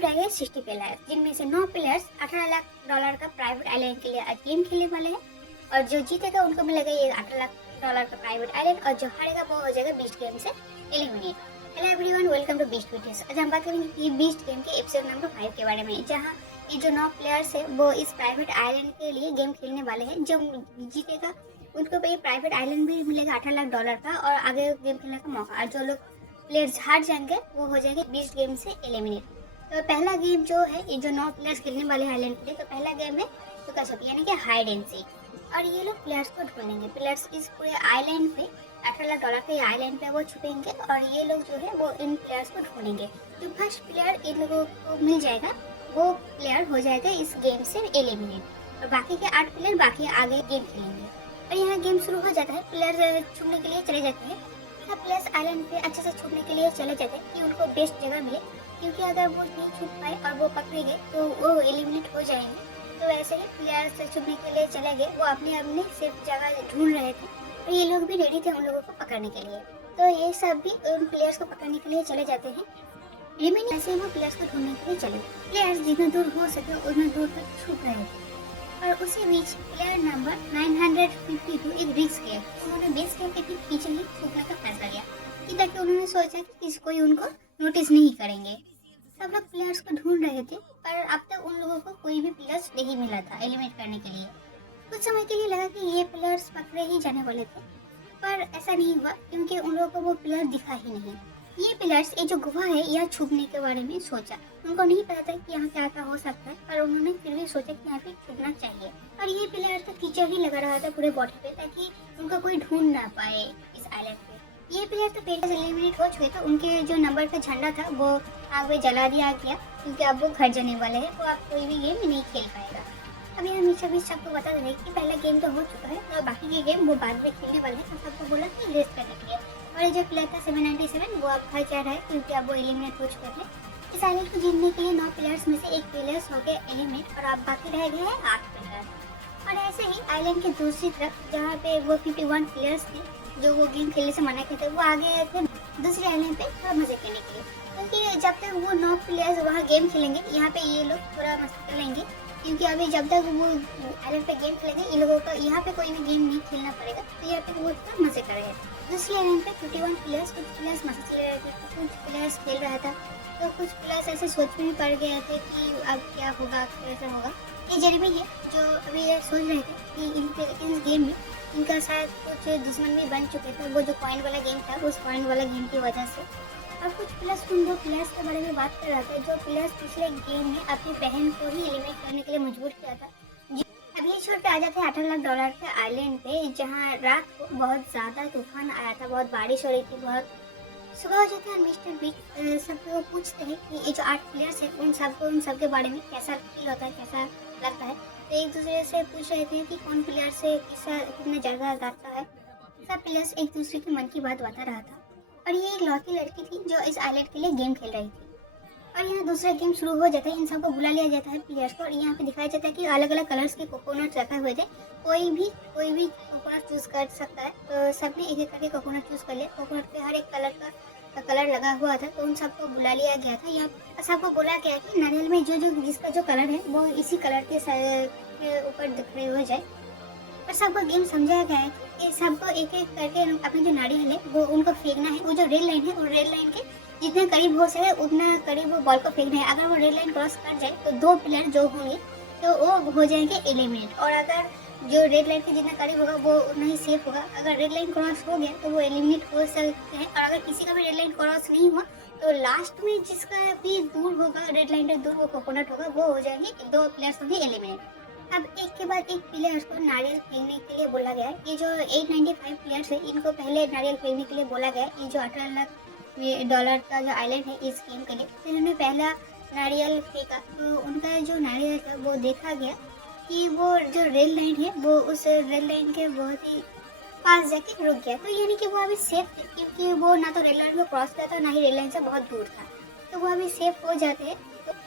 रह गए 60 प्लेयर, जिनमें से 9 प्लेयर्स $18 लाख का प्राइवेट आइलैंड के लिए आज गेम खेलने वाले हैं। और जो जीतेगा उनको मिलेगा ये $18 लाख का प्राइवेट आइलैंड, और जो हारेगा वो हो जाएगा बीस्ट गेम से eliminate. Hello everyone, welcome to beast videos. आज हम बात करेंगे कि बीस्ट गेम के एपिसोड नंबर 5 के बारे में, जहां ये जो 9 प्लेयर्स है वो इस प्राइवेट आइलैंड के लिए गेम खेलने वाले हैं। जो जीतेगा उनको ये प्राइवेट आइलैंड भी मिलेगा $18 लाख का और आगे गेम खेलने का मौका। और जो लोग प्लेयर्स हार जाएंगे वो हो जाएंगे बीस्ट गेम से एलिमिनेट। तो पहला गेम जो है, ये जो 9 प्लेयर्स खेलने वाले आइलैंड के लिए, तो पहला गेम है लुका छुपी यानी कि हाइड एंड सीक। और ये लोग प्लेयर्स को ढूंढेंगे। प्लेयर्स इस पूरे आइलैंड पे $18 के आइलैंड पे वो छुपेंगे और ये लोग जो है वो इन प्लेयर्स को ढूंढेंगे। जो फर्स्ट प्लेयर इन लोगों को मिल जाएगा वो प्लेयर हो जाएगा इस गेम से एलिमिनेट। और बाकी के 8 प्लेयर बाकी आगे गेम खेलेंगे। और यहाँ गेम शुरू हो जाता है। प्लेयर छुपने के लिए चले जाते हैं। प्लेयर्स आइलैंड पे अच्छे से छुपने के लिए चले जाते हैं कि उनको बेस्ट जगह मिले, क्योंकि अगर वो नहीं छुप पाए और वो पकड़े गए तो वो एलिमिनेट हो जाएंगे। तो ऐसे ही प्लेयर्स छुपने के लिए चले गए, वो अपने अपने सेफ जगह ढूंढ रहे थे और ये लोग भी रेडी थे उन लोगों को पकड़ने के लिए। तो ये सब भी उन प्लेयर्स को पकड़ने के लिए चले जाते हैं। एलिमिनेट ऐसे वो प्लेयर्स को ढूंढने के लिए चले। प्लेयर्स जितना दूर हो सके उतना दूर तक छुप रहे थे। और उसी बीच प्लेयर नंबर 952 एक रिस्क किया। उन्होंने बेस कैंप के ठीक पीछे ही छुपने का फैसला किया, कि ताकि उन्होंने सोचा कि किसी कोई उनको नोटिस नहीं करेंगे। सब लोग प्लेयर्स को ढूंढ रहे थे, पर अब तक उन लोगों को कोई भी प्लेयर्स नहीं मिला था एलिमिनेट करने के लिए। कुछ समय के लिए लगा कि ये प्लेयर्स पकड़े ही जाने वाले थे, पर ऐसा नहीं हुआ, क्योंकि उन लोगों को वो प्लेयर दिखा ही नहीं। ये प्लेयर्स, ये जो गुफा है, यहाँ छुपने के बारे में सोचा। उनको नहीं पता था कि यहाँ क्या क्या हो सकता है, पर उन्होंने फिर भी सोचा कि यहाँ पे छुपना चाहिए। और ये प्लेयर तो कीचड़ ही लगा रहा था पूरे बॉडी पे, ताकि उनको कोई ढूंढ ना पाए इस आइलैंड पे। ये प्लेयर तो पहले से एलिमिनेट हो चुके थे। उनके जो नंबर का झंडा था वो आग में जला दिया गया, क्योंकि अब वो घर जाने वाले हैं, तो आप कोई भी गेम नहीं खेल पाएगा। अभी हम बीच सबको बता दें कि पहला गेम तो हो चुका है और बाकी के गेम वो बाद में खेलने वाले हैं। तो सबको बोला कि रेस्ट करने के लिए। और ये जो प्लेयर था 797 वो अब घर जा रहा है, क्योंकि अब वो एलिमिनेट हो चुके थे। इस आइलैंड को जीतने के लिए 9 प्लेयर्स में से एक प्लेयर्स हो गए एलिमिनेट और अब बाकी रह गए हैं 8 प्लेयर। और ऐसे ही आइलैंड के दूसरी तरफ, जहाँ पे वो 51 प्लेयर्स थे जो वो गेम खेलने से मना किए थे, वो आगे आए थे दूसरे आइलैंड पे थोड़ा मजे करने के लिए। क्योंकि जब तक वो 9 प्लेयर्स वहाँ गेम खेलेंगे, यहाँ पे ये लोग थोड़ा मस्ती कर लेंगे, क्योंकि अभी जब तक वो आइलैंड पे गेम खेलेंगे इन लोगों को यहाँ पे कोई भी गेम नहीं खेलना पड़ेगा। तो यहाँ पे वो थोड़ा मजे कर रहे हैं। दूसरी आइलैंड पे 51 प्लेयर्स, कुछ प्लेयर्स मजे चले रहे थे, कुछ प्लेयर्स खेल रहा था, तो कुछ प्लेयर्स ऐसे सोच में पड़ गए थे कि अब क्या होगा, कैसे होगा। ये जेरेमी है जो अभी सोच रहे थे कि इस गेम में इनका शायद कुछ दुश्मन भी बन चुके थे, वो जो कॉइन वाला गेम था, उस कॉइन वाला गेम की वजह से। और कुछ प्लस उन 2 प्लेयर्स के बारे में बात कर रहा था, जो प्लेयर्स पिछले गेम में अपनी बहन को ही एलिमिनेट करने के लिए मजबूर किया था। अब ये छोड़ के आ जाते हैं $18 के आइलैंड पे, जहाँ रात को बहुत ज़्यादा तूफान आया था, बहुत बारिश हो रही थी, बहुत सुबह हो जाती है। और मिस्टर बीच सबको पूछते हैं कि ये जो 8 प्लेयर्स हैं उन सबके बारे में कैसा फील होता है, कैसा लगता है। तो एक दूसरे से पूछ रहे थे कि कौन प्लेयर से कितना ज़्यादा लगता है। सब प्लेयर्स एक दूसरे के मन की बात बता रहा था। और ये एक लौती लड़की थी जो इस आइलैंड के लिए गेम खेल रही थी। और यहाँ दूसरा गेम शुरू हो जाता है। इन सबको बुला लिया जाता है प्लेयर्स को, और यहाँ पे दिखाया जाता है कि अलग अलग कलर्स के कोकोनट रखे हुए थे। कोई भी कोकोनट चूज कर सकता है। तो सबने एक एक करके कोकोनट चूज कर लिया। कोकोनट पे हर एक कलर का कलर लगा हुआ था, तो उन सबको बुला लिया गया था। यहाँ सबको बोला गया कि नारियल में जिसका जो कलर है वो इसी कलर के ऊपर दिख रहे हो जाए। और सबको गेम समझाया गया है कि सबको एक एक करके अपने जो नारियल है वो उनको फेंकना है। वो जो रेड लाइन है, वो रेड लाइन के जितने करीब हो सके उतना करीब वो बॉल को फेंकना है। अगर वो रेड लाइन क्रॉस कर जाए तो 2 प्लेयर जो होंगे तो वो हो जाएंगे एलिमिनेट। और अगर जो रेड लाइन के जितना करीब होगा वो उतना ही सेफ होगा। अगर रेड लाइन क्रॉस हो गया तो वो एलिमिनेट हो सकते हैं। और अगर किसी का भी रेड लाइन क्रॉस नहीं हुआ तो लास्ट में जिसका भी दूर होगा, रेड लाइन से दूर वो कोकोनट होगा, वो हो जाएंगे 2 प्लेयर्स होंगे एलिमिनेट। अब एक के बाद एक प्लेयर्स को नारियल फेंकने के लिए बोला गया है। ये जो 895 प्लेयर्स है इनको पहले नारियल फेंकने के लिए बोला गया है। ये जो $18 का जो आइलैंड है इस गेम के लिए, इन्होंने पहला नारियल फेंका तो उनका जो नारियल था वो देखा गया कि वो जो रेड लाइन है वो उस रेड लाइन के बहुत ही पास जाके रुक गया। तो यानी कि वो अभी सेफ थे, क्योंकि वो ना तो रेड लाइन को क्रॉस किया था, ना ही रेड लाइन से बहुत दूर था, तो वो अभी सेफ हो जाते हैं।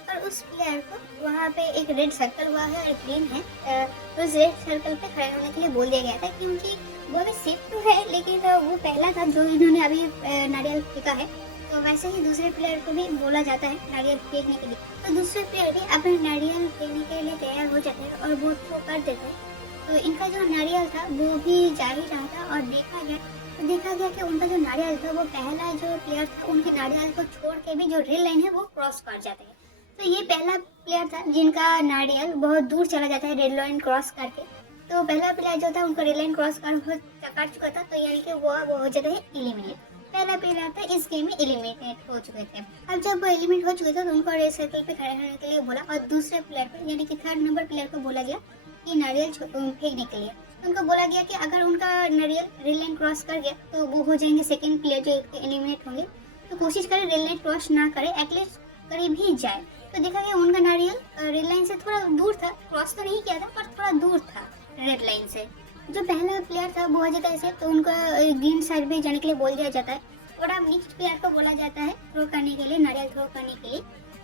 और उस प्लेयर को वहाँ पे एक रेड सर्कल हुआ है और ग्रीन है, उस रेड सर्कल पे खड़े होने के लिए बोल दिया गया था, क्योंकि वो अभी सेफ तो है, लेकिन वो पहला था जो इन्होंने अभी नारियल फेंका है। तो वैसे ही दूसरे प्लेयर को भी बोला जाता है नारियल फेंकने के लिए। तो दूसरे प्लेयर भी अपना नारियल फेंकने के लिए तैयार हो जाते हैं और वो थ्रो कर देते हैं। तो इनका जो नारियल था वो भी जा ही रहा था और देखा गया कि उनका जो नारियल था वो पहला जो प्लेयर था उनके नारियल को छोड़ के भी जो रेल लाइन है वो क्रॉस कर जाते हैं। तो ये पहला प्लेयर था जिनका नारियल बहुत दूर चला जाता है रेड लाइन क्रॉस करके। तो पहला प्लेयर जो था उनका रेड लाइन क्रॉस कर चुका था, तो यानी कि वो हो जाता है एलिमिनेट। पहला प्लेयर था इस गेम में एलिमिनेट हो चुके थे। अब जब वो एलिमिनेट हो चुके थे तो उनको रेड सर्कल पे खड़े रहने के लिए बोला और दूसरे प्लेयर को यानी कि 3rd नंबर प्लेयर को बोला गया कि नारियल फेंकने के लिए। उनको बोला गया कि अगर उनका नारियल रेल लाइन क्रॉस कर गया तो वो हो जाएंगे सेकंड प्लेयर जो एलिमिनेट होंगे। तो कोशिश करें रेल लाइन क्रॉस ना करे, एटलीस्ट करीब ही जाए। तो देखा गया उनका नारियल रेड लाइन से थोड़ा दूर था, क्रॉस तो नहीं किया था पर थोड़ा दूर था रेड लाइन से। जो पहला प्लेयर था वो हो जाता है सेफ, तो उनका ग्रीन साइड पे जाने के लिए बोल दिया जाता है और अब नेक्स्ट प्लेयर को बोला जाता है थ्रो करने के लिए, नारियल थ्रो करने के लिए।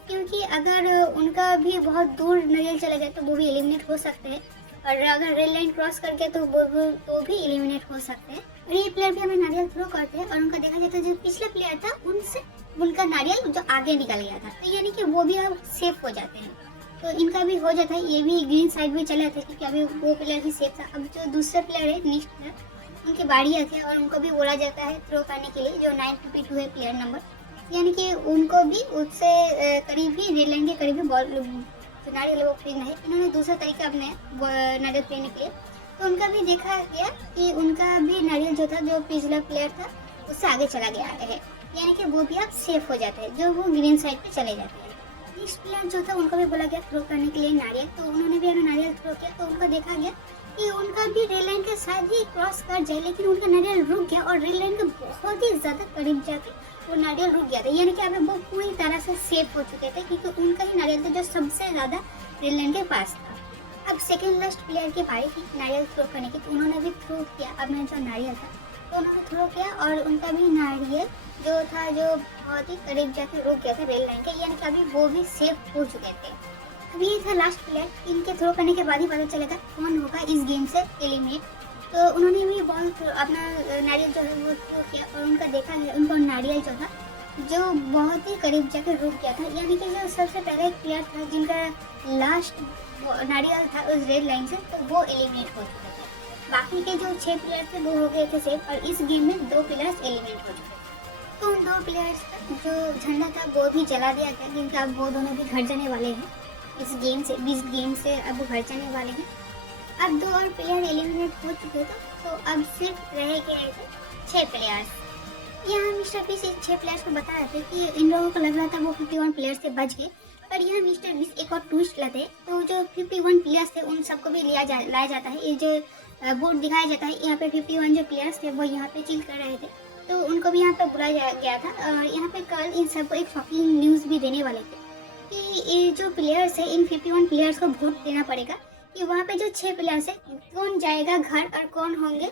क्योंकि अगर उनका भी बहुत दूर नारियल चला जाए तो वो भी एलिमिनेट हो सकते हैं और अगर रेड लाइन क्रॉस करके तो वो भी एलिमिनेट हो सकते हैं। और ये प्लेयर भी हमें नारियल थ्रो करते हैं और उनका देखा जाता है जो पिछला प्लेयर था उनसे उनका नारियल जो आगे निकल गया था, तो यानी कि वो भी अब सेफ हो जाते हैं। तो इनका भी हो जाता है, ये भी ग्रीन साइड में चले जाते हैं क्योंकि अभी वो प्लेयर भी सेफ था। अब जो दूसरा प्लेयर है नेक्स्ट प्लेयर, उनकी बारी आती है और उनको भी बोला जाता है थ्रो करने के लिए, जो 952 है प्लेयर नंबर, यानी कि उनको भी उससे करीब ही रेड लाइन के करीब ही बॉल जो नारियल वो फेंकना है। इन्होंने दूसरा तरीका अपनाया नारियल फेंकने के लिए। तो उनका भी देखा गया कि उनका भी नारियल जो था जो पिछला प्लेयर था उससे आगे चला गया है, यानी कि वो भी अब सेफ हो जाते हैं, जो वो ग्रीन साइड पे चले जाते हैं। नेक्स्ट प्लेयर जो था उनको भी बोला गया थ्रो करने के लिए नारियल, तो उन्होंने भी अपना नारियल थ्रो किया। तो उनका देखा गया कि उनका भी रेल लाइन के साथ ही क्रॉस कर जाए, लेकिन उनका नारियल रुक गया और रेल लाइन के बहुत ही ज़्यादा करीब जाके वो नारियल रुक गया था, यानी कि अब वो पूरी तरह से सेफ हो चुके थे क्योंकि उनका ही नारियल था जो सबसे ज़्यादा रेल लाइन के पास था। अब सेकेंड लास्ट प्लेयर की बारी थी नारियल थ्रो करने की, तो उन्होंने भी थ्रो किया अपना जो नारियल था, तो उन्होंने थ्रो किया और उनका भी नारियल जो था जो बहुत ही करीब जाके रुक गया था रेल लाइन के, यानी कि अभी वो भी सेफ हो चुके थे। अब ये था लास्ट प्लेयर, इनके थ्रो करने के बाद ही पता चलेगा कौन होगा इस गेम से एलिमिनेट। तो उन्होंने भी बॉल अपना नारियल जो है वो थ्रो किया और उनका देखा गया उनका नारियल जो था जो बहुत ही करीब जाकर रुक गया था, यानी कि जो सबसे पहले एक प्लेयर था जिनका लास्ट नारियल था उस रेड लाइन से, तो वो एलिमिनेट हो चुके थे। बाकी के जो 6 प्लेयर थे वो हो गए थे सेफ और इस गेम में 2 प्लेयर्स एलिमिनेट हो चुके थे। तो उन 2 प्लेयर्स का जो झंडा था वो भी जला दिया गया, जिनका अब वो दोनों भी घर जाने वाले हैं इस गेम से, 20 गेम से अब वो घर जाने वाले हैं। अब 2 और प्लेयर एलिमिनेट हो चुके थे, तो अब सिर्फ रह गए थे 6 प्लेयर्स। यहाँ मिस्टर बीस इन 6 प्लेयर्स को बता रहे थे कि इन लोगों को लग रहा था वो 51 प्लेयर्स से बच गए, पर यहाँ मिस्टर बीस एक और ट्विस्ट लाते हैं। तो जो 51 प्लेयर्स थे उन सबको भी लाया जाता है, ये जो बोर्ड दिखाया जाता है यहाँ पे 51 जो प्लेयर्स थे वो यहाँ पे चिल कर रहे थे, तो उनको भी यहाँ पे बुलाया गया था। और यहाँ पे कल इन सबको एक शॉकिंग न्यूज़ भी देने वाले थे कि ये जो प्लेयर्स है इन 51 प्लेयर्स को वोट देना पड़ेगा कि वहाँ पे जो 6 प्लेयर्स है कौन जाएगा घर और कौन होंगे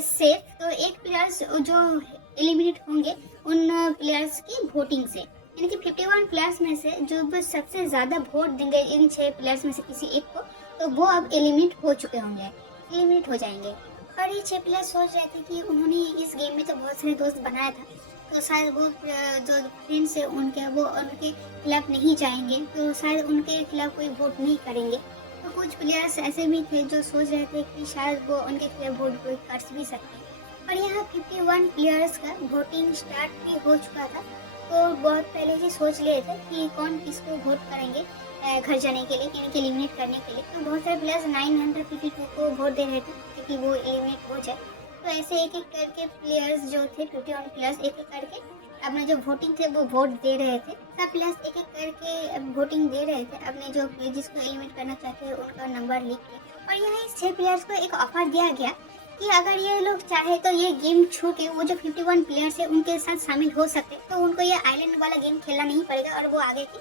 सेफ। तो एक प्लेयर्स जो एलिमिनेट होंगे उन प्लेयर्स की वोटिंग से, यानी कि 51 प्लेयर्स में से जो सबसे ज़्यादा वोट देंगे इन 6 प्लेयर्स में से किसी एक को, तो वो अब एलिमिनेट हो चुके होंगे, एलिमिनेट हो जाएंगे। और ये 6 प्लेयर्स सोच रहे थे कि उन्होंने इस गेम में तो बहुत सारे दोस्त बनाया था, तो शायद वो जो फ्रेंड्स है उनके वो उनके खिलाफ नहीं जाएंगे, तो शायद उनके खिलाफ कोई वोट नहीं करेंगे। तो कुछ प्लेयर्स ऐसे भी थे जो सोच रहे थे कि शायद वो उनके खिलाफ वोट कोई कर भी सकते हैं। और यहाँ 51 प्लेयर्स का वोटिंग स्टार्ट भी हो चुका था, तो बहुत पहले से सोच लिए थे कि कौन किसको वोट करेंगे घर जाने के लिए, यानी कि एलिमिनेट करने के लिए। तो बहुत सारे प्लेयर्स 952 को वोट दे रहे थे कि वो एलिमिनेट हो जाए। तो ऐसे एक एक करके प्लेयर्स जो थे 51 प्लेयर्स एक एक करके अपना जो वोटिंग थे वो वोट दे रहे थे। सब प्लेयर्स एक एक करके वोटिंग दे रहे थे अपने जो जिसको एलिमिनेट करना चाहते हैं उनका नंबर लिख के। और यहाँ इस 6 प्लेयर्स को एक ऑफर दिया गया कि अगर ये लोग चाहे तो ये गेम छू के वो जो 51 प्लेयर्स है उनके साथ शामिल हो सकते, तो उनको ये आइलैंड वाला गेम खेलना नहीं पड़ेगा और वो आगे की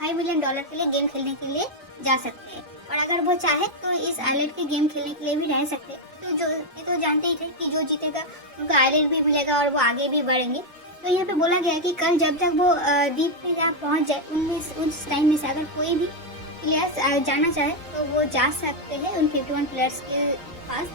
$5 मिलियन के लिए गेम खेलने के लिए जा सकते हैं। और अगर वो चाहे तो इस आइलैंड के गेम खेलने के लिए भी रह सकते हैं। तो जो ये तो जानते ही थे कि जो जीतेगा उनको आइलैंड भी मिलेगा और वो आगे भी बढ़ेंगे। तो यहाँ पे बोला गया कि कल जब तक वो द्वीप पे जहाँ पहुँच जाए उस टाइम में से अगर कोई भी प्लेयर्स जाना चाहे तो वो जा सकते हैं उन 51 प्लेयर्स के पास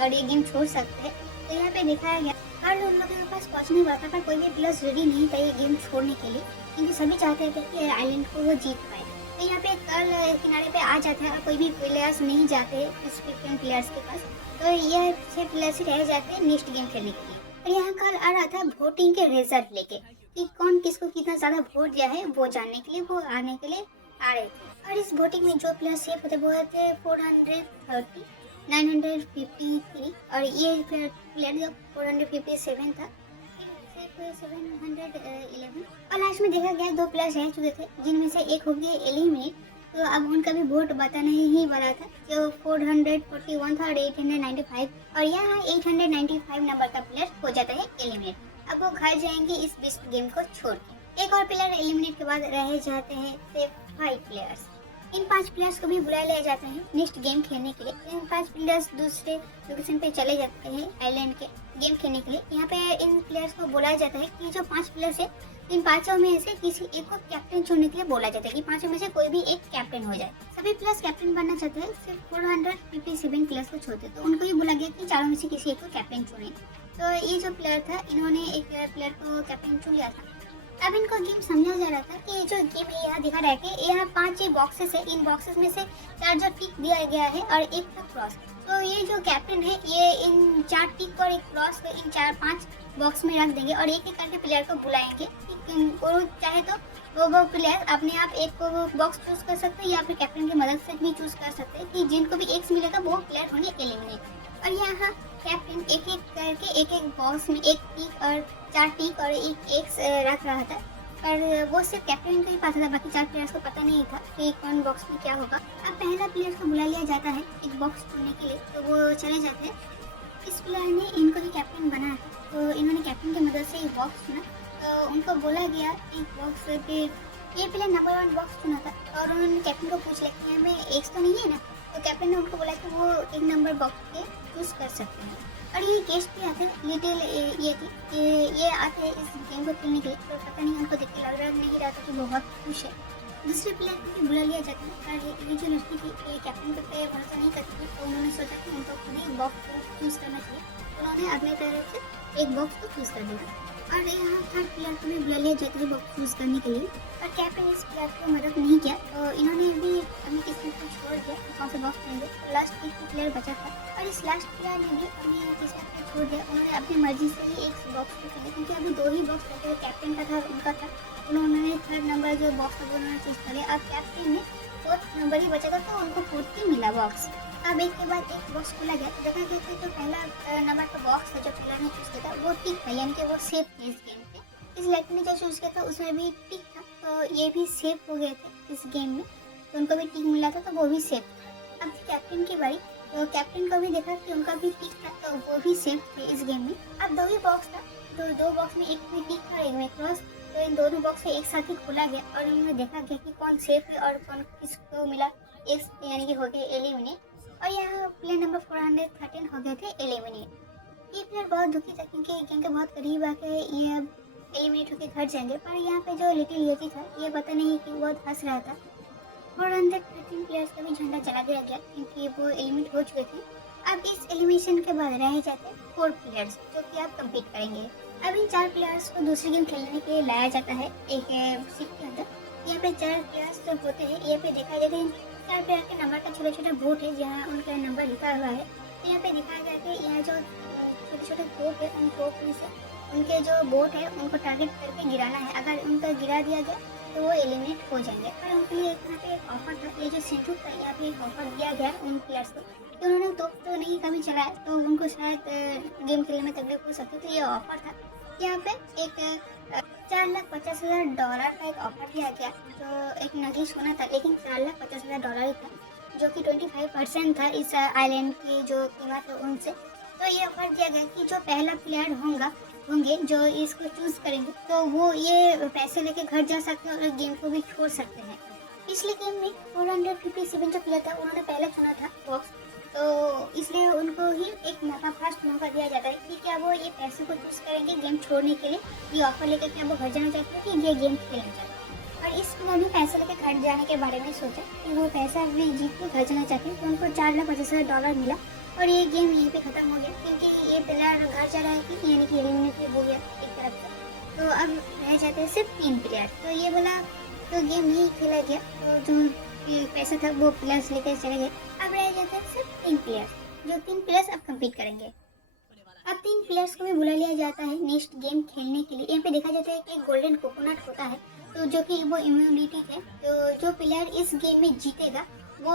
और ये गेम छोड़ सकते हैं। तो यहाँ पे दिखाया गया कल उन लोगों के पास कुछ नहीं हुआ था, पर कोई भी प्लेयर्स रेडी नहीं था ये गेम छोड़ने के लिए, क्योंकि सभी चाहते थे कि आइलैंड को वो जीत पाए। तो यहाँ पे कल किनारे पे आ जाते हैं और कोई भी प्लेयर्स नहीं जाते इस 15 प्लेयर्स के पास, तो ये 6 प्लेयर्स ही रह जाते हैं नेक्स्ट गेम खेलने के लिए। और यहाँ कल आ रहा था वोटिंग के रिजल्ट लेके कि कौन किसको कितना ज़्यादा वोट दिया है वो जानने के लिए वो आने के लिए आ रहे थे। और इस वोटिंग में जो प्लेयर सेफ होते वो थे 430, 953 और ये प्लेयर जो 457 था, 711। और लास्ट में देखा गया 2 प्लेयर्स रह चुके थे जिनमें से एक हो गया एलिमिनेट, तो अब उनका भी वोट बताना ही वाला था, जो 441 था और 895, और यहाँ 895 नंबर का प्लेयर हो जाता है एलिमिनेट। अब वो घर जाएंगे इस बेस्ट गेम को छोड़ के। एक और प्लेयर एलिमिनेट के बाद रह जाते हैं सिर्फ 5 प्लेयर्स। इन 5 प्लेयर्स को भी बुला लिया जाता है नेक्स्ट गेम खेलने के लिए। इन 5 प्लेयर्स दूसरे लोकेशन पे चले जाते हैं आइलैंड के गेम खेलने के लिए। यहाँ पे इन प्लेयर्स को बुलाया जाता है कि जो 5 प्लेयर्स है इन 5 में से किसी एक को कैप्टन चुनने के लिए बोला जाता है कि 5 में से कोई भी एक कैप्टन हो जाए। सभी प्लेयर्स कैप्टन बनना चाहते हैं, सिर्फ 457 प्लेयर्स को छोड़ते, तो उनको भी बोला गया कि 4 में से किसी एक को कैप्टन चुने। तो ये जो प्लेयर था इन्होंने एक प्लेयर को कैप्टन चुन लिया था। अब इनको गेम समझा जा रहा था कि जो गेम है यहाँ दिखा रहा है कि यहाँ 5 बॉक्सेस है, इन बॉक्सेस में से 4 जो टिक दिया गया है और एक का क्रॉस। तो ये जो कैप्टन है ये इन 4 टिक और एक क्रॉस को इन 4-5 बॉक्स में रख देंगे और एक एक करके प्लेयर को बुलाएंगे। और चाहे तो वो प्लेयर अपने आप एक को बॉक्स चूज कर सकते हैं या फिर कैप्टन की मदद से भी चूज कर सकते हैं कि जिनको भी एक्स मिलेगा वो प्लेयर होंगे एलिमिनेट। और यहाँ कैप्टन एक एक करके एक एक बॉक्स में एक टिक और 4 टिक और एक एक्स रख रहा था, पर वो सिर्फ कैप्टन को ही पता था, बाकी 4 प्लेयर्स को पता नहीं था कि कौन बॉक्स में क्या होगा। अब पहला प्लेयर को बुला लिया जाता है एक बॉक्स चुनने के लिए, तो वो चले जाते हैं। इस प्लेयर ने इनको ही कैप्टन बनाया था, तो इन्होंने कैप्टन की मदद से एक बॉक्स चुना। तो उनको बोला गया एक बॉक्स पे ये प्लेयर नंबर 1 बॉक्स चुना था और उन्होंने कैप्टन को पूछ लिया कि हमें एक्स तो नहीं है ना, तो कैप्टन ने उनको बोला कि वो एक नंबर बॉक्स पे चूज कर सकते हैं। और ये गेस्ट भी आते हैं लिटिल ये थी कि ये आते हैं इस गेम को खेलने के लिए, तो पता नहीं उनको देख के लग रहा नहीं रहा था कि बहुत खुश है। दूसरे प्लेयर को भी बुला लिया जाता है और ये जो लड़की थी ये कैप्टन पे भरोसा नहीं करती थी, तो उन्होंने सोचा कि उनको खुद ही बॉक्स को चूज़ करना चाहिए। उन्होंने अपने तरफ से एक बॉक्स को चूज़ कर दिया और यहाँ 3rd प्लेयर को भी बुला लिया जाता है बॉक्स चूज़ करने के लिए। और कैप्टन इस प्लेयर को मदद नहीं किया, तो इन्होंने भी अपनी किस्मत को छोड़ दिया कौन सा बॉक्स लेंगे। लास्ट एक प्लेयर बचा था और इस लास्ट प्लेयर ने भी अपनी किस्मत को छोड़ दिया। उन्होंने अपनी मर्जी से ही एक बॉक्स को खेला, क्योंकि अभी 2 ही बॉक्स बचे, कैप्टन का था उनका था, उन्होंने 3rd नंबर जो बॉक्स था वो उन्होंने चूज़ कर लिया। अब कैप्टन ने 4th नंबर ही बचा था, तो उनको 4th ही मिला बॉक्स। अब एक के बाद एक बॉक्स खोला गया, तो देखा गया कि जो पहला नंबर का बॉक्स था जो प्लेयर ने चूज़ किया था वो टिक था, यानी कि वो सेफ थे इस गेम पे। इस लड़की ने जो चूज़ किया था उसमें भी टिक था, तो ये भी सेफ हो गए थे इस गेम में, तो उनको भी टिक मिला था, तो वो भी सेफ था। अब कैप्टन की बारी, तो कैप्टन को भी देखा कि उनका भी टिक था, तो वो भी सेफ थे इस गेम में। अब 2 ही बॉक्स था, तो 2 बॉक्स में एक में टिक था और एक में क्रॉस, तो इन दोनों बॉक्स को एक साथ ही खोला गया और उन्होंने देखा गया कि कौन सेफ है और कौन किसको मिला एक्स, यानी कि हो गए एलिमिनेट। और यहाँ प्लेयर नंबर 413 हो गए थे एलिमिनेट। ये प्लेयर बहुत दुखी था क्योंकि गेम के बहुत करीब आके ये एलिमिनेट होकर घर जाएंगे, पर यहाँ पे जो लिटिल योजी था ये पता नहीं कि बहुत हंस रहा था। 413 प्लेयर्स का भी झंडा चला दिया गया क्योंकि वो एलिमिनेट हो चुके थे। अब इस एलिमिनेशन के बाद रह जाते हैं 4 प्लेयर्स जो कि आप कम्पीट करेंगे। अब इन 4 प्लेयर्स को दूसरी गेम खेलने के लिए लाया जाता है एक शिप के अंदर। यहाँ पे 4 प्लेयर्स जो होते हैं, यहाँ पे दिखाई देते हैं 4 प्लेयर के नंबर का छोटा छोटा बोट है जहाँ उनका नंबर लिखा हुआ है। तो यहाँ पे दिखाया गया कि यहाँ जो छोटे छोटे तोप है उन तोप में से उनके जो बोट है उनको टारगेट करके गिराना है। अगर उनका गिरा दिया गया तो वो एलिमिनेट हो जाएंगे। पर उनके लिए यहाँ पे एक ऑफर था, ये जो सिंधु था यहाँ पे एक ऑफर दिया गया उन प्लेयर्स को कि उन्होंने तोप तो नहीं कभी चलाया, तो उनको शायद गेम खेलने में तकलीफ हो सकती, तो ये ऑफर था। यहाँ पे एक $4,50,000 का एक ऑफर दिया गया, तो एक नकली सोना था लेकिन $4,50,000 ही था, जो कि 25% था इस आइलैंड की जो कीमत है उनसे। तो ये ऑफर दिया गया कि जो पहला प्लेयर होंगे जो इसको चूज़ करेंगे तो वो ये पैसे लेके घर जा सकते हैं और गेम को भी छोड़ सकते हैं। पिछले गेम में 457 जो प्लेयर था उन्होंने पहले चुना था बॉक्स, तो इसलिए उनको ही एक मौका, फर्स्ट मौका दिया जाता है कि क्या वो ये पैसे को चूज़ करेंगे गेम छोड़ने के लिए, ये ऑफर लेकर क्या वो घर जाना चाहते हैं कि ये गेम खेलना चाहते हैं। और इस प्लेयर ने पैसे लेकर घर जाने के बारे में सोचा कि वो पैसा भी जीत के घर जाना चाहते हैं, तो उनको $4,50,000 मिला और ये गेम यहीं पे ख़त्म हो गया क्योंकि ये प्लेयर घर जा रहा है कि यानी कि एलिमिनेट हो गया एक तरफ से। तो अब रह जाते हैं सिर्फ 3 प्लेयर। तो ये वाला तो गेम नहीं खेला गया, तो जो पैसा था वो प्लेयर्स लेकर चले गए। अब रह जाते हैं सिर्फ 3 प्लेयर्स, जो 3 प्लेयर्स अब कम्पीट करेंगे। अब 3 प्लेयर्स को भी बुला लिया जाता है नेक्स्ट गेम खेलने के लिए। यहाँ पे देखा जाता है कि एक गोल्डन कोकोनट होता है, तो जो कि वो इम्यूनिटी है। तो जो प्लेयर इस गेम में जीतेगा वो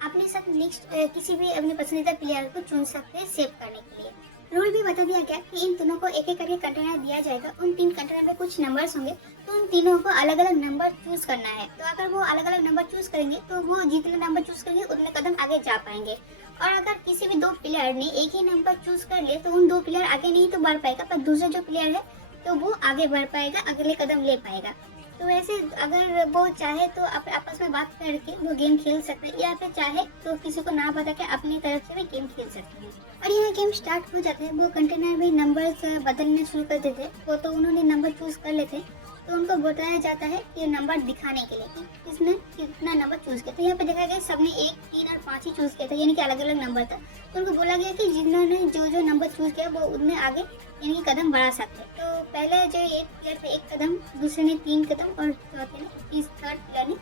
अपने साथ नेक्स्ट किसी भी अपने पसंदीदा प्लेयर को चुन सकते हैं सेव करने के लिए। रूल भी बता दिया गया कि इन तीनों को एक एक करके कंटेनर दिया जाएगा। उन 3 कंटेनर में कुछ नंबर्स होंगे, तो उन तीनों को अलग अलग नंबर चूज करना है। तो अगर वो अलग अलग नंबर चूज करेंगे तो वो जितने नंबर चूज करेंगे उतने कदम आगे जा पाएंगे। और अगर किसी भी 2 प्लेयर ने एक ही नंबर चूज कर लिए तो उन 2 प्लेयर आगे नहीं तो बढ़ पाएगा, पर दूसरा जो प्लेयर है तो वो आगे बढ़ पाएगा, अगले कदम ले पाएगा। तो वैसे अगर वो चाहे तो आपस में बात करके वो गेम खेल सकते हैं, या फिर चाहे तो किसी को ना बता के अपनी तरफ से भी गेम खेल सकते हैं। और यहाँ गेम स्टार्ट हो जाता है। वो कंटेनर में नंबर्स बदलने शुरू कर देते हैं। वो तो उन्होंने नंबर चूज कर लेते, तो उनको बताया जाता है कि नंबर दिखाने के लिए कि किसने कितना नंबर चूज किया। तो यहाँ पे देखा गया सबने 1, 3 और 5 ही चूज किया था, यानी कि अलग अलग नंबर था। तो उनको बोला गया कि जिन्होंने जो जो नंबर चूज किया वो उतने आगे यानी कि कदम बढ़ा सकते। तो पहले जो एक प्लेयर थे 1 कदम, दूसरे ने 3 कदम और चौथे ने थर्ड प्लेयर ने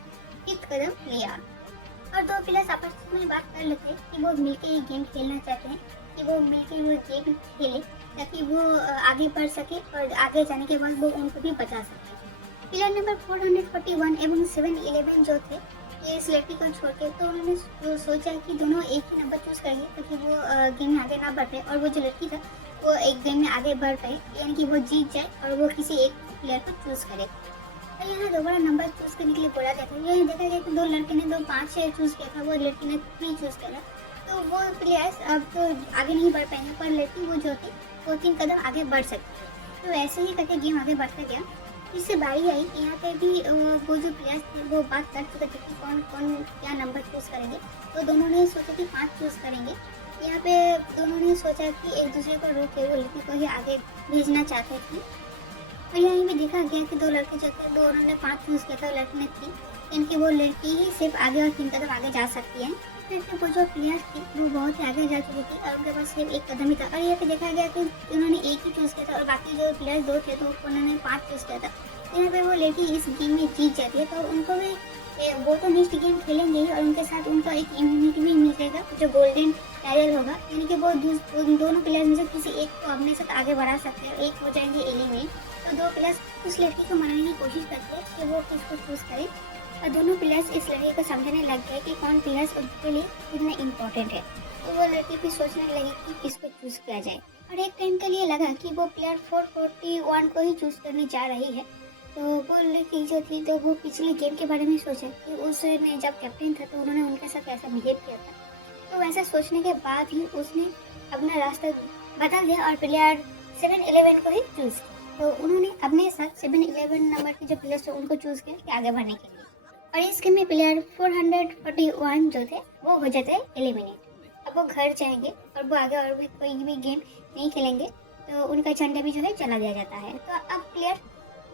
5th कदम लिया। और 2 प्लेयर्स आपस में बात कर लेते हैं कि वो मिलके ये गेम खेलना चाहते हैं, कि वो मिलके वो गेम खेले ताकि वो आगे बढ़ सके और आगे जाने के बाद वो उनको भी बचा सके। प्लेयर नंबर 441 एवं 711 जो थे ये इस लड़की को छोड़ के, तो उन्होंने सोचा कि दोनों एक ही नंबर चूज करेंगे ताकि वो गेम में आगे ना बढ़ पाए और वो जो लड़की था वो एक गेम में आगे बढ़ पाए, यानी कि वो जीत जाए और वो किसी एक प्लेयर को चूज करे। और यहाँ दोबारा नंबर चूज करने के लिए बोला गया था। ये देखा गया कि 2 लड़के ने 5 चूज किया था, वो लड़की ने 3 चूज किया। तो वो प्लेयर्स अब तो आगे नहीं बढ़ पाएंगे, पर लड़की वो जो थी वो 3 कदम आगे बढ़ सकती है। तो ऐसे ही करके गेम आगे बढ़ता गया। इससे बारी आई यहाँ पे भी वो जो प्लेयर्स थे वो बात कर चुके थे कि कौन कौन क्या नंबर चूज़ करेंगे। तो दोनों ने सोचा कि 5 चूज़ करेंगे। यहाँ पे दोनों ने सोचा कि एक दूसरे को रोक के वो लड़की को ही आगे भेजना चाहते थे। और यहाँ भी देखा गया कि 2 लड़के जो थे वो उन्होंने 5 चूज़ किया था, लड़की ने 3, इनकी वो लड़की ही सिर्फ आगे और 3 कदम आगे जा सकती है। क्योंकि वो जो प्लेयर्स थी वो बहुत ही आगे जा चुकी थी और उनके पास सिर्फ 1 कदम ही था। और यहाँ पे देखा गया कि उन्होंने 1 ही चूज़ किया था और बाकी जो प्लेयर्स 2 थे तो उन्होंने 5 चूज़ किया था। यहाँ पे वो लड़की इस गेम में जीत जाती है, तो उनको भी वो तो नेक्स्ट गेम खेलेंगे ही और उनके साथ उनका एक इम्यूनिटी भी मिलेगा जो गोल्डन पैरल होगा, यानी कि वो दोनों प्लेयर्स में से किसी एक को अपने साथ आगे बढ़ा सकते हैं। एक हो जाएंगे एलिमिनेट। तो 2 प्लेयर्स उस लड़की को मनाने की कोशिश करते हैं कि वो किसको चूज़ करे, और दोनों प्लेयर्स इस लड़की को समझने लग गए कि कौन प्लेयर्स उनके लिए कितना इम्पोर्टेंट है। तो वो लड़की भी सोचने लगी कि किसको चूज़ किया जाए। और एक टाइम के लिए लगा कि वो प्लेयर 441 को ही चूज़ करने जा रही है। तो वो लड़की जो थी तो वो पिछले गेम के बारे में सोचा कि उसने जब कैप्टन था तो उन्होंने उनके साथ ऐसा बिहेव किया था। तो वैसा सोचने के बाद ही उसने अपना रास्ता बदल दिया और प्लेयर 711 को ही चूज़ किया। तो उन्होंने अपने साथ 711 नंबर के जो प्लेयर्स थे उनको चूज़ किया कि आगे बढ़ने के लिए। और इस गेम में प्लेयर 441 जो थे वो हो जाते हैं एलिमिनेट। अब वो घर जाएंगे और वो आगे और भी कोई भी गेम नहीं खेलेंगे, तो उनका झंडा भी जो है चला दिया जाता है। तो अब प्लेयर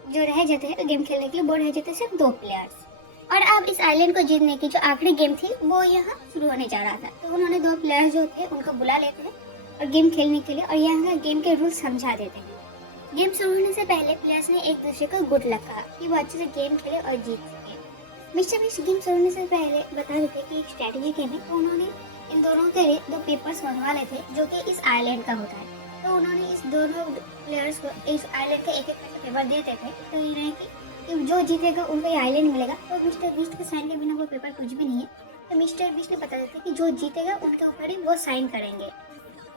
जो रह जाते हैं गेम खेलने के लिए वो रह जाते हैं सिर्फ 2 प्लेयर्स। और अब इस आइलैंड को जीतने की जो आखिरी गेम थी वो यहाँ शुरू होने जा रहा था। तो उन्होंने 2 प्लेयर्स जो थे उनको बुला लेते हैं और गेम खेलने के लिए, और यहाँ गेम के रूल समझा देते हैं। गेम शुरू होने से पहले प्लेयर्स ने एक दूसरे को गुड लक कहा कि वो अच्छे से गेम खेले और जीत सके। मिस्टर बीस्ट गेम शुरू होने से पहले बता देते कि एक स्ट्रैटेजी गेम है। तो उन्होंने इन दोनों के लिए 2 पेपर्स मंगवा लेते जो कि इस आइलैंड का होता है। तो उन्होंने इस दोनों प्लेयर्स को इस आइलैंड का एक पेपर देते थे। तो ये कि जो जीतेगा उनको ये आइलैंड मिलेगा। तो मिस्टर बीस्ट के साइन के बिना वो पेपर कुछ भी नहीं है। तो मिस्टर बीस्ट ने बता देते कि जो जीतेगा उनके ऊपर ही वो साइन करेंगे।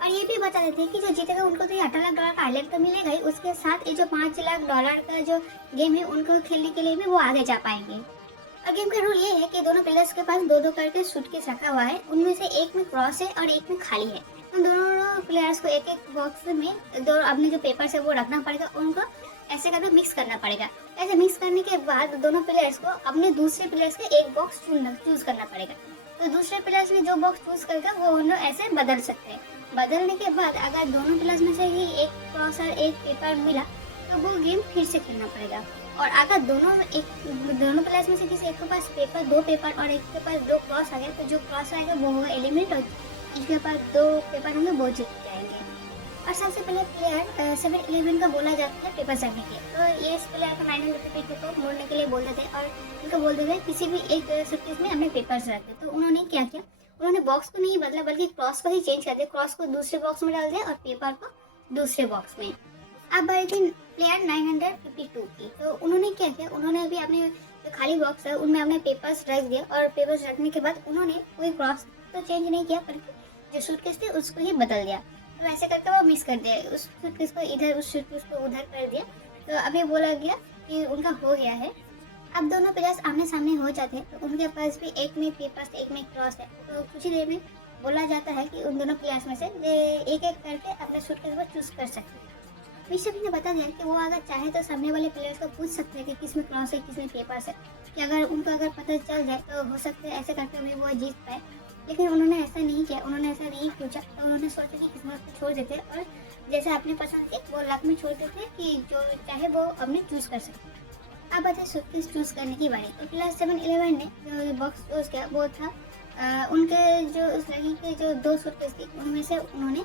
और ये भी बता देते हैं कि जो जीतेगा उनको तो ये $18 लाख का आइलैंड तो मिलेगा ही, उसके साथ ये जो $5 लाख का जो गेम है उनको खेलने के लिए भी वो आगे जा पाएंगे। और गेम का रूल ये है कि दोनों प्लेयर्स के पास 2-2 करके सूटकेस रखा हुआ है। उनमें से एक में क्रॉस है और एक में खाली है। उन दोनों प्लेयर्स को एक एक बॉक्स में अपने जो पेपर्स है वो रखना पड़ेगा। उनको ऐसे करके मिक्स करना पड़ेगा। ऐसे मिक्स करने के बाद दोनों प्लेयर्स को अपने दूसरे प्लेयर्स का एक बॉक्स चूज करना पड़ेगा। तो दूसरे प्लेयर्स ने जो बॉक्स चूज करके वो उन्हें ऐसे बदल सकते हैं। बदलने के बाद अगर दोनों प्लेयर्स में से ही एक क्रॉस और एक पेपर मिला तो वो गेम फिर से खेलना पड़ेगा। और अगर दोनों प्लेयर्स में से किसी एक के पास 2 पेपर और एक के पास 2 क्रॉस आ गया तो जो क्रॉस आएगा वो होगा एलिमिनेट जिसके पास 2 पेपर होंगे वो जीत जाएंगे। और सबसे पहले प्लेयर 7-11 का बोला जाता है पेपर रखने के लिए। तो ये इस प्लेयर को 950 को मोड़ने के लिए बोलते थे और उनको बोलते थे किसी भी एक सूटकेस में अपने पेपर्स रखते। तो उन्होंने क्या किया, उन्होंने बॉक्स को नहीं बदला बल्कि क्रॉस को ही चेंज कर दिया, क्रॉस को दूसरे बॉक्स में डाल दिया और पेपर को दूसरे बॉक्स में। अब बारी थी प्लेयर 952 की। तो उन्होंने क्या किया, उन्होंने अभी अपने जो खाली बॉक्स है उनमें अपने पेपर्स रख दिया और पेपर्स रखने के बाद उन्होंने कोई क्रॉस तो चेंज नहीं किया बल्कि जो सूटकेस थे उसको ही बदल दिया। तो ऐसे करके वो मिस कर दिया, उस सूटकेस को इधर उस सूटकेस को उधर कर दिया। तो अभी बोला गया कि उनका हो गया है। अब दोनों प्लेयर्स आमने सामने हो जाते हैं तो उनके पास भी एक में पेपर्स एक में क्रॉस है। तो कुछ ही देर में बोला जाता है कि उन दोनों प्लेयर्स में से एक एक करके अपने सूटकेस को चूज कर सकते हैं। मिस्टर भी ने बता दिया कि वो अगर चाहे तो सामने वाले प्लेयर्स को पूछ सकते हैं कि किस में क्रॉस है किस में पेपर्स है, कि अगर उनको अगर पता चल जाए तो हो सकता है ऐसे करके भी वो जीत पाए। लेकिन उन्होंने ऐसा नहीं किया, उन्होंने ऐसा नहीं पूछा। तो उन्होंने सोचा कि किस्मत को छोड़ देते और जैसे अपने पसंद के वो लक में छोड़ देते कि जो चाहे वो अपने चूज कर सकते। अब आते सूटकेस चूज करने की बारी। तो प्लेयर 7-11 ने जो बॉक्स चूज किया वो था उनके जो उस लड़की के जो 2 सूटकेस थी उनमें से उन्होंने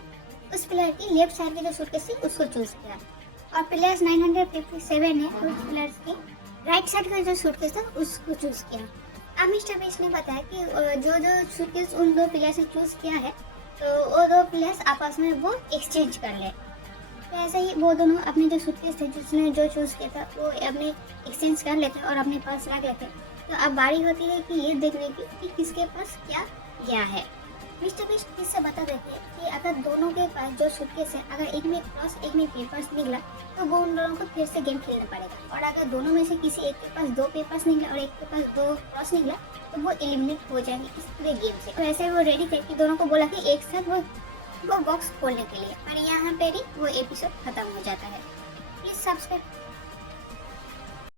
उस प्लेयर की लेफ्ट साइड की जो सूटकेस थी उसको चूज किया और प्लेयर्स 957 ने उस प्लेयर्स की राइट साइड का जो सूटकेस था उसको चूज किया। अब मिस्टर बीच ने बताया कि जो जो सूटकेस उन 2 प्लेयर्स ने चूज किया है तो वो 2 प्लेयर्स आपस में वो एक्सचेंज कर ले। तो ऐसे ही वो दोनों अपने जो सूटकेस थे जिसने जो चूज किया था वो अपने एक्सचेंज कर लेते और अपने पास रख लेते। तो अब बारी होती है कि ये देखने की कि किसके पास क्या गया है। मिस्टर बीस्ट किससे बता देते हैं कि अगर दोनों के पास जो सूटकेस है अगर एक में क्रॉस एक में पेपर्स निकला तो वो उन दोनों को फिर से गेम खेलना पड़ेगा। और अगर दोनों में से किसी एक के पास 2 पेपर्स निकला और एक के पास 2 क्रॉस निकला तो वो एलिमिनेट हो जाएंगे इस पूरे गेम से। तो ऐसे वो रेडी थे कि दोनों को बोला कि एक साथ वो बॉक्स खोलने के लिए। और यहाँ पे ही वो एपिसोड खत्म हो जाता है। Please subscribe.